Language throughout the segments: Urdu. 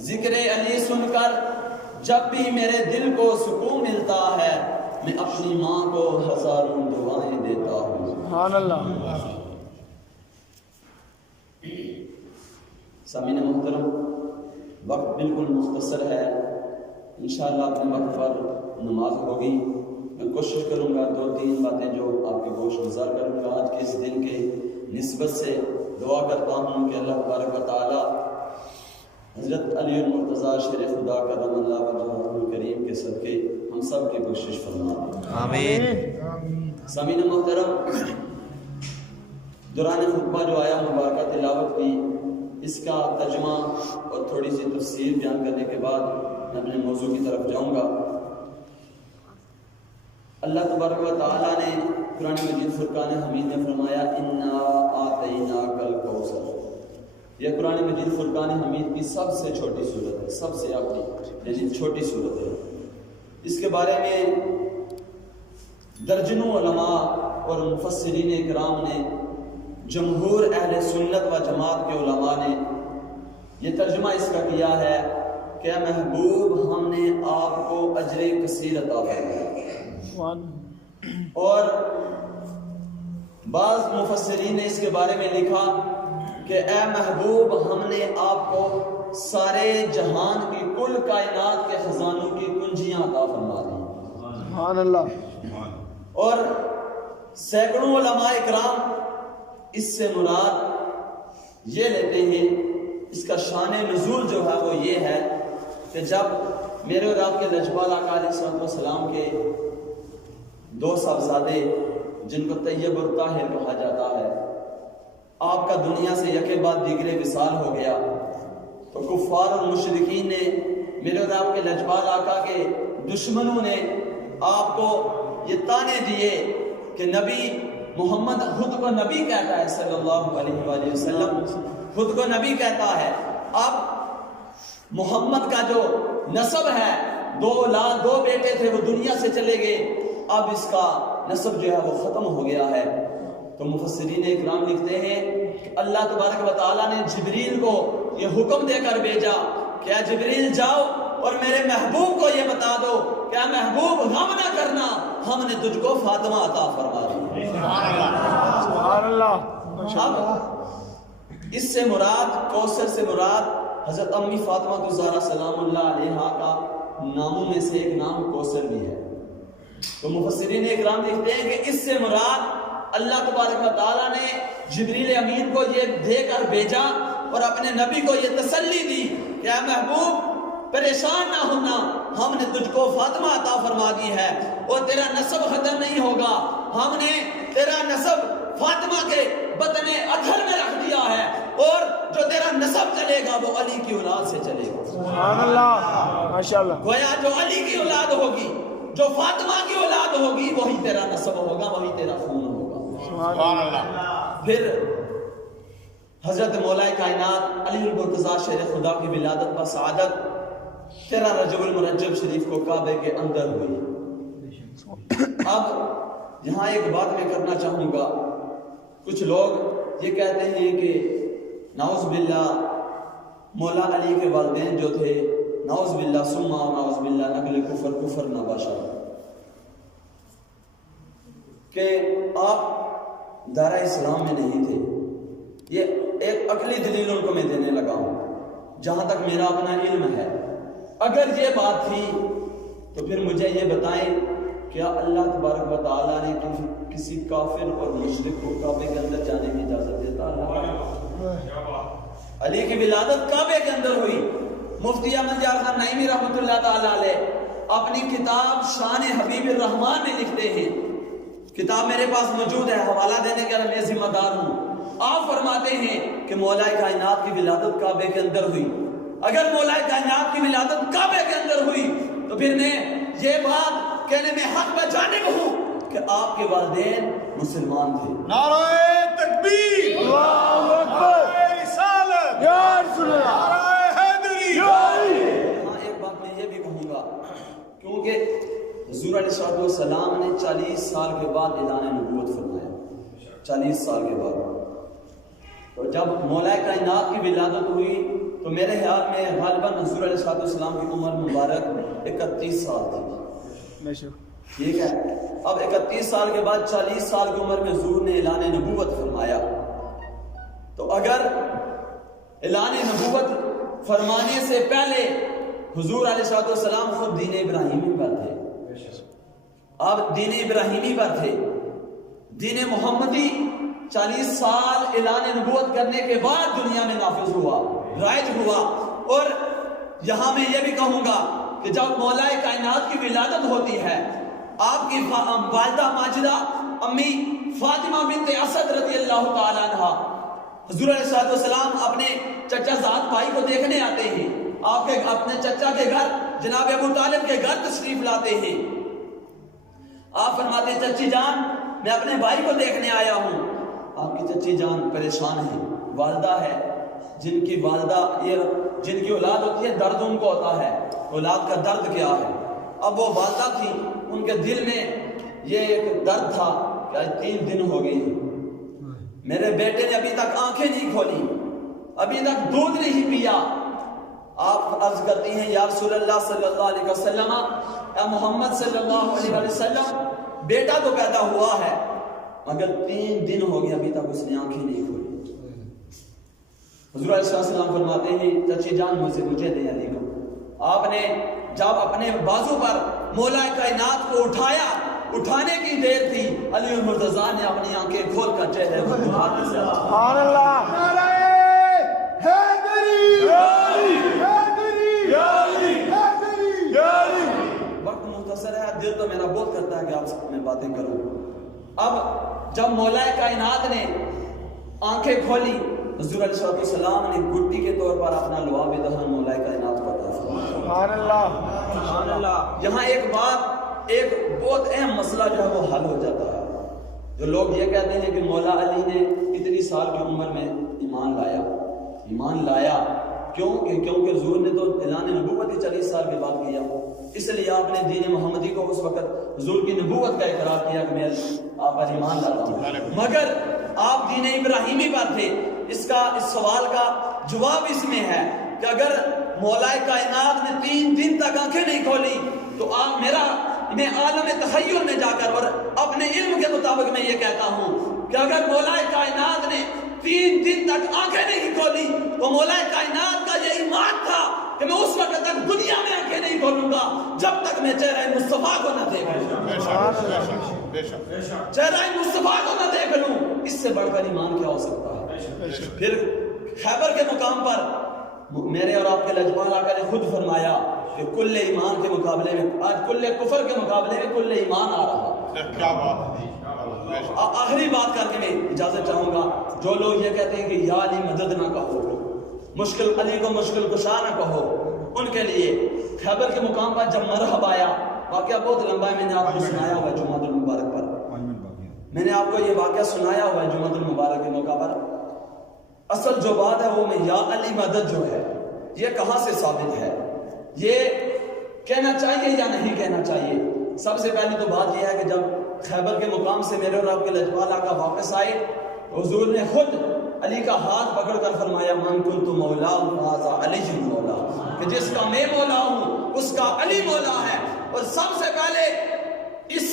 ذکر علی سن کر جب بھی میرے دل کو سکون ملتا ہے، میں اپنی ماں کو ہزاروں دعائیں دیتا ہوں۔ سبحان اللہ۔ سامعین محترم، وقت بالکل مختصر ہے، انشاءاللہ اپنے وقت پر نماز ہوگی۔ میں کوشش کروں گا 2-3 باتیں جو آپ کے گوش گزار کروں گا۔ آج کے اس دن کے نسبت سے دعا کرتا ہوں کہ اللہ تبارک و تعالی حضرت علی المرتضیٰ شیر خدا کرم اللہ وجہہ الکریم کے صدقے ہم سب کی بخشش فرما دے، آمین۔ سامعین محترم، دوران خطبہ جو آیا مبارکہ تلاوت کی، اس کا ترجمہ اور تھوڑی سی تفسیر بیان کرنے کے بعد میں اپنے موضوع کی طرف جاؤں گا۔ اللہ تبارک و تعالیٰ نے قرآن مجید فرقان حمید میں فرمایا انا آتیناک الکوثر۔ یہ قرآن مجید فرقان حمید کی سب سے چھوٹی صورت ہے، سب سے آخری یعنی چھوٹی صورت ہے۔ اس کے بارے میں درجنوں علماء اور مفسرین اکرام نے، جمہور اہل سنت و جماعت کے علماء نے یہ ترجمہ اس کا کیا ہے کہ اے محبوب، ہم نے آپ کو اجر کثیر عطا فرمایا۔ اور بعض مفسرین نے اس کے بارے میں لکھا کہ اے محبوب، ہم نے آپ کو سارے جہان کی کل کائنات کے خزانوں کی کنجیاں عطا فرما دی۔ سبحان اللہ۔ اور سینکڑوں علماء اکرام اس سے مراد یہ لیتے ہیں، اس کا شان نزول جو ہے وہ یہ ہے کہ جب میرے اور آپ کے لجپال آقا علیہ السلام کے 2 صاحبزادے جن کو طیب اور طاہر کہا جاتا ہے، آپ کا دنیا سے یکے بعد دیگرے وصال ہو گیا، تو کفار اور مشرکین نے، میرے اور آپ کے لجپال آقا کے دشمنوں نے آپ کو یہ تانے دیے کہ نبی محمد خود کو نبی کہتا ہے صلی اللہ علیہ وآلہ وسلم، خود کو نبی کہتا ہے۔ اب محمد کا جو نسب ہے، 2 بیٹے تھے وہ دنیا سے چلے گئے، اب اس کا نسب جو ہے وہ ختم ہو گیا ہے۔ تو مفسرین اکرام لکھتے ہیں کہ اللہ تبارک و تعالیٰ نے جبریل کو یہ حکم دے کر بھیجا کہ اے جبریل جاؤ اور میرے محبوب کو یہ بتا دو کہ اے محبوب غم نہ کرنا، ہم نے تجھ کو فاطمہ عطا فرما دی۔ سبحان اللہ۔ اب اس سے مراد، کوثر سے مراد حضرت امی فاطمہ الزہرا سلام اللہ علیہا کا ناموں میں سے ایک نام کوثر بھی ہے۔ تو مفسرین اکرام لکھتے ہیں کہ اس سے مراد اللہ تبارک و تعالیٰ نے جبریل امین کو یہ دے کر بھیجا اور اپنے نبی کو یہ تسلی دی کہ اے محبوب پریشان نہ ہونا، ہم نے تجھ کو فاطمہ عطا فرما دی ہے اور تیرا نسب ختم نہیں ہوگا، ہم نے تیرا نسب فاطمہ کے بطن اطہر میں رکھ دیا ہے، اور جو تیرا نسب چلے گا وہ علی کی اولاد سے چلے گا۔ سبحان اللہ، ماشاءاللہ۔ گویا جو علی کی اولاد ہوگی، جو فاطمہ کی اولاد ہوگی، وہی تیرا نسب ہوگا، وہی تیرا خون ہوگا۔ سبحان اللہ۔ پھر حضرت مولا کائنات علی المرتضیٰ شیر خدا کی ولادت و سعادت 13 رجب المرجب شریف کو کعبے کے اندر ہوئی۔ اب یہاں ایک بات میں کرنا چاہوں گا، کچھ لوگ یہ کہتے ہیں کہ نعوذ باللہ مولا علی کے والدین جو تھے، نعوذ باللہ ثم نعوذ باللہ نقل کفر نباشا، کہ آپ دارہ اسلام میں نہیں تھے۔ یہ ایک عقلی دلیل ان کو میں دینے لگا ہوں جہاں تک میرا اپنا علم ہے۔ اگر یہ بات تھی تو پھر مجھے یہ بتائیں، کیا اللہ تبارک و تعالیٰ نے کسی کافر اور مشرک کو کعبے کے اندر جانے کی اجازت دیتا؟ علی کی ولادت کعبے کے اندر ہوئی۔ مفتی احمد یار خان نعیمی رحمۃ اللہ تعالیٰ علیہ اپنی کتاب شان حبیب الرحمان میں لکھتے ہیں، کتاب میرے پاس موجود ہے، حوالہ دینے کے لیے میں ذمہ دار ہوں۔ آپ فرماتے ہیں کہ مولا کائنات کی ولادت کعبے کے اندر ہوئی۔ اگر مولا کائنات کی ولادت کعبے کے اندر ہوئی تو پھر میں یہ بات کہنے میں حق میں جانب ہوں کہ آپ کے والدین مسلمان تھے۔ نعرہ تکبیر، اللہ اکبر، نعرہ رسالت، یا رسول اللہ، نعرہ حیدری۔ یہاں ایک بات میں یہ بھی کہوں گا، کیونکہ حضور علیہ السلام نے 40 سال کے بعد اعلان نبوت فرمایا، 40 سال کے بعد۔ تو جب مولا کائنات کی ولادت ہوئی تو میرے خیال میں غالباً حضور علیہ السلام کی عمر مبارک 31 سال تھی. بے شک. ٹھیک ہے. اب 31 سال کے بعد 40 سال کی عمر میں حضور نے اعلان نبوت فرمایا. تو اگر اعلان نبوت فرمانے سے پہلے حضور علیہ السلام خود دین ابراہیمی پر تھے. آپ دین ابراہیمی پر تھے. دین محمدی 40 سال اعلان نبوت کرنے کے بعد دنیا میں نافذ ہوا، رائج ہوا. اور یہاں میں یہ بھی کہوں گا کہ جب مولا کائنات کی ولادت ہوتی ہے، آپ کی والدہ ماجدہ امی فاطمہ بنت اسد رضی اللہ تعالیٰ عنہ حضور علیہ السلام اپنے چچا زاد بھائی کو دیکھنے آتے ہیں. آپ کے اپنے چچا کے گھر جناب ابو طالب کے گھر تشریف لاتے ہیں. آپ فرماتے ہیں چچی جان میں اپنے بھائی کو دیکھنے آیا ہوں. آپ کی چچی جان پریشان ہے. والدہ ہے جن کی والدہ جن کی اولاد ہوتی ہے درد ان کو ہوتا ہے. اولاد کا درد کیا ہے. اب وہ والدہ تھی، ان کے دل میں یہ ایک درد تھا کہ آج 3 دن ہو گئے ہیں میرے بیٹے نے ابھی تک آنکھیں نہیں کھولی، ابھی تک دودھ نہیں پیا. آپ عرض کرتی ہیں یا رسول اللہ صلی اللہ علیہ وسلم، اے محمد صلی اللہ علیہ وسلم، بیٹا تو پیدا ہوا ہے مگر 3 دن ہو گئے ابھی تک اس نے آنکھیں نہیں کھولی. حضور علیہ السلام فرماتے ہیں چچی جان مجھے دے علی کو. آپ نے جب اپنے بازو پر مولا کائنات کو اٹھایا، اٹھانے کی دیر تھی، علی المرتضیٰ نے اپنی آنکھیں کھول کر چہرے پر ہاتھ سے سبحان اللہ. وقت مختصر ہے، دل تو میرا بہت کرتا ہے کہ آپ سب میں باتیں کروں. اب جب مولا کائنات نے آنکھیں کھولی، حضور علیہ السلام نے گٹی کے طور پر اپنا لعاب دہن مولا کائنات کو عطا فرمایا. سبحان اللہ. سبحان اللہ. یہاں ایک بات، ایک بہت اہم مسئلہ جو ہے وہ حل ہو جاتا ہے. جو لوگ یہ کہتے ہیں کہ مولا علی نے اتنی سال کی عمر میں ایمان لایا کیونکہ حضور نے تو اعلان نبوت ہی 40 سال کے بعد کیا. اس لیے آپ نے دین محمدی کو اس وقت حضور کی نبوت کا اقرار کیا کہ میں آپ پر ایمان لاتا ہوں. مگر آپ دین ابراہیمی پر تھے. اس سوال کا جواب اس میں ہے کہ اگر مولا کائنات نے 3 دن تک آنکھیں نہیں کھولی تو میں عالم تخیل میں جا کر اور اپنے علم کے مطابق میں یہ کہتا ہوں کہ اگر مولا کائنات نے 3 دن تک آنکھیں نہیں کھولی تو مولا کائنات کا یہ ایمان تھا کہ میں اس وقت تک دنیا میں آنکھیں نہیں کھولوں گا جب تک میں چہرہ مصطفیٰ کو نہ دیکھوں. چہرہ مصطفیٰ کو نہ دیکھ لوں، اس سے بڑھ کر ایمان کیا ہو سکتا ہے. پھر خیبر کے مقام پر میرے اور آپ کے لجپال آقا نے خود فرمایا کہ کل ایمان کے مقابلے میں آج کل کفر کے مقابلے میں کل ایمان آ رہا. کیا بات ہے. آخری بات کر کے میں اجازت چاہوں گا. جو لوگ یہ کہتے ہیں کہ یا علی مدد نہ کہو، علی کو مشکل کشا نہ کہو، ان کے لیے خیبر کے مقام پر جب مرحب آیا، واقعہ بہت لمبا ہے، میں نے آپ کو سنایا ہوا ہے جمعۃ المبارک پر. میں نے آپ کو یہ واقعہ سنایا ہوا ہے جمعۃ المبارک کے موقع پر. اصل جو بات ہے وہ میں یا علی مدد جو ہے یہ کہاں سے ثابت ہے، یہ کہنا چاہیے یا نہیں کہنا چاہیے. سب سے پہلی تو بات یہ ہے کہ جب خیبر کے مقام سے میرے اور آپ کے لجپال آقا واپس آئے تو حضور نے خود علی کا ہاتھ پکڑ کر فرمایا من کنت مولا فہذا علی مولا، کہ جس کا میں مولا ہوں اس کا علی مولا ہے. اور سب سے پہلے اس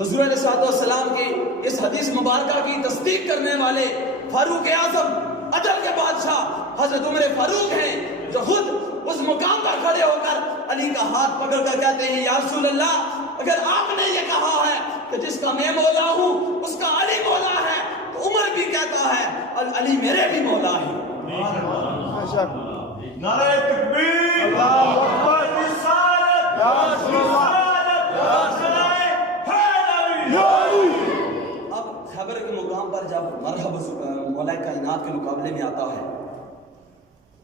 حضور علیہ السلام کی اس حدیث مبارکہ کی تصدیق کرنے والے فاروق اعظم عدل کے بادشاہ حضرت عمر فاروق ہیں، جو خود اس مقام پر کھڑے ہو کر علی کا ہاتھ پکڑ کر کہتے ہیں یا رسول اللہ اگر آپ نے یہ کہا ہے کہ جس کا میں مولا ہوں اس کا علی مولا ہے تو عمر بھی کہتا ہے علی میرے بھی مولا ہے. نعرہ تکبیر. اللہ اکبر. رسالت. یا رسول اللہ. اب خیبر کے مقام پر جب مرحب مولا کائنات کے مقابلے میں آتا ہے،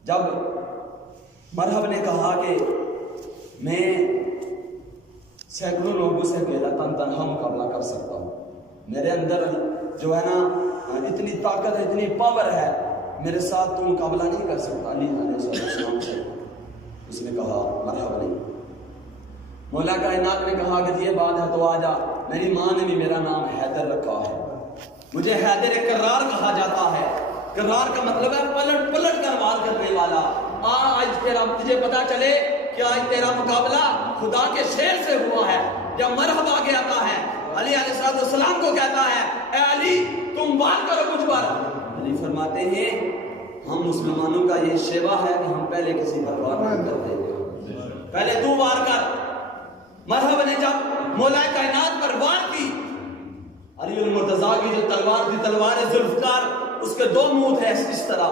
جب مرحب نے کہا کہ میں سینکڑوں لوگوں سے اکیلا تنہا مقابلہ کر سکتا ہوں، میرے اندر جو ہے نا اتنی طاقت ہے، اتنی پاور ہے، میرے ساتھ تو مقابلہ نہیں کر سکتا. علی علیہ السلام سے اس نے کہا مرحبا نہیں. مولا کائنات نے کہا کہ یہ بات ہے تو آجا. میری ماں نے بھی میرا نام حیدر رکھا ہے، مجھے حیدر کرار کہا جاتا ہے. کرار کا مطلب ہے پلٹ پلٹ کر وار کرنے والا. آج پھر اب تجھے پتا چلے کہ آج تیرا مقابلہ خدا کے شیر سے ہوا ہے. جب مرحب آگے آتا ہے علی علیہ السلام کو کہتا ہے اے علی تم وار کرو مجھ پر. علی فرماتے ہیں ہم مسلمانوں کا یہ شیوا ہے کہ ہم پہلے کسی پر وار نہیں کرتے, پہلے تو وار کر. مرحب نے جب مولا کائنات پر وار کی, علی المرتضیٰ کی جو تلوار تھی تلوار ذوالفقار, اس کے 2 منہ تھے اس طرح.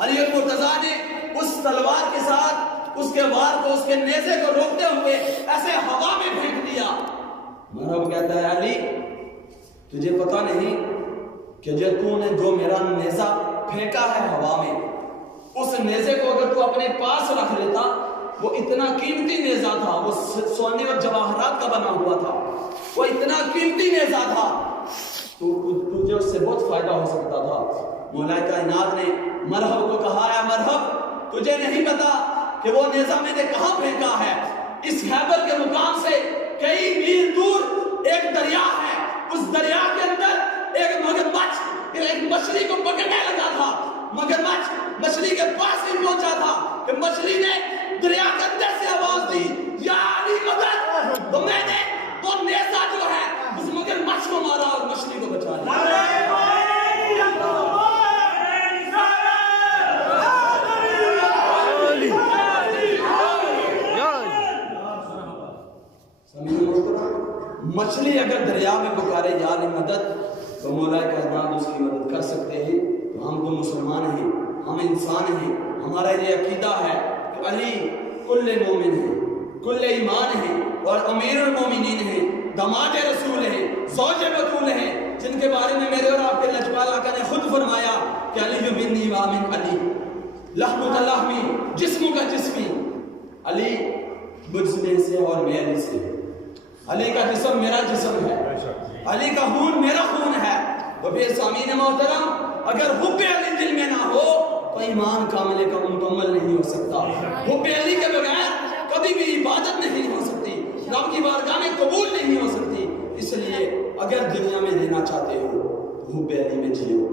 علی المرتضیٰ نے اس تلوار کے ساتھ اس کے وار کو, اس کے نیزے کو روکتے ہوئے ایسے ہوا میں پھینک دیا. مرحب کہتا ہے علی تجھے پتا نہیں کہ تو نے جو میرا نیزہ پھینکا ہے ہوا میں, اس نیزے کو اگر تو اپنے پاس رکھ لیتا, وہ اتنا قیمتی نیزہ تھا, وہ سونے اور جواہرات کا بنا ہوا تھا, وہ اتنا قیمتی نیزہ تھا, تو تجھے اس سے بہت فائدہ ہو سکتا تھا. مولا کائنات نے مرحب کو کہا ہے مرحب تجھے نہیں پتا کہ وہ نیزہ میں نے کہاں پھینکا ہے؟ اس خیبر کے مقام سے کئی میل دور ایک دریا ہے, اس دریا کے اندر ایک مگرمچھ ایک مچھلی کو پکڑنے لگا تھا. مگرمچھ مچھلی کے پاس ہی پہنچا تھا کہ مچھلی نے دریا کے اندر سے آواز دی یا علی مدد, تو میں نے وہ نیزہ جو ہے اس مگرمچھ کو مارا اور مچھلی کو بچا لیا. مچھلی اگر دریا میں پکارے یا علی مدد, تو مولا کائنات اس کی مدد کر سکتے ہیں. تو ہم تو مسلمان ہیں, ہم انسان ہیں, ہمارا یہ عقیدہ ہے کہ علی کل مومن ہے, کل ایمان ہے, اور امیر المومنین ہیں, داماد رسول ہیں, زوج بطول ہیں, جن کے بارے میں میرے اور آپ کے لجپال آقا نے خود فرمایا کہ علی منی و من علی لحم لحمی جسم کا جسمی. علی مجھ سے اور میں علی سے, علی کا جسم میرا جسم ہے, علی کا خون میرا خون ہے. تو پھر سامعین محترم اگر حب علی دل میں نہ ہو تو ایمان کامل کا مکمل نہیں ہو سکتا. حب علی کے بغیر کبھی بھی عبادت نہیں ہو سکتی, رب کی بارگاہ میں قبول نہیں ہو سکتی. اس لیے اگر دنیا میں رہنا چاہتے ہو حب علی میں جیو.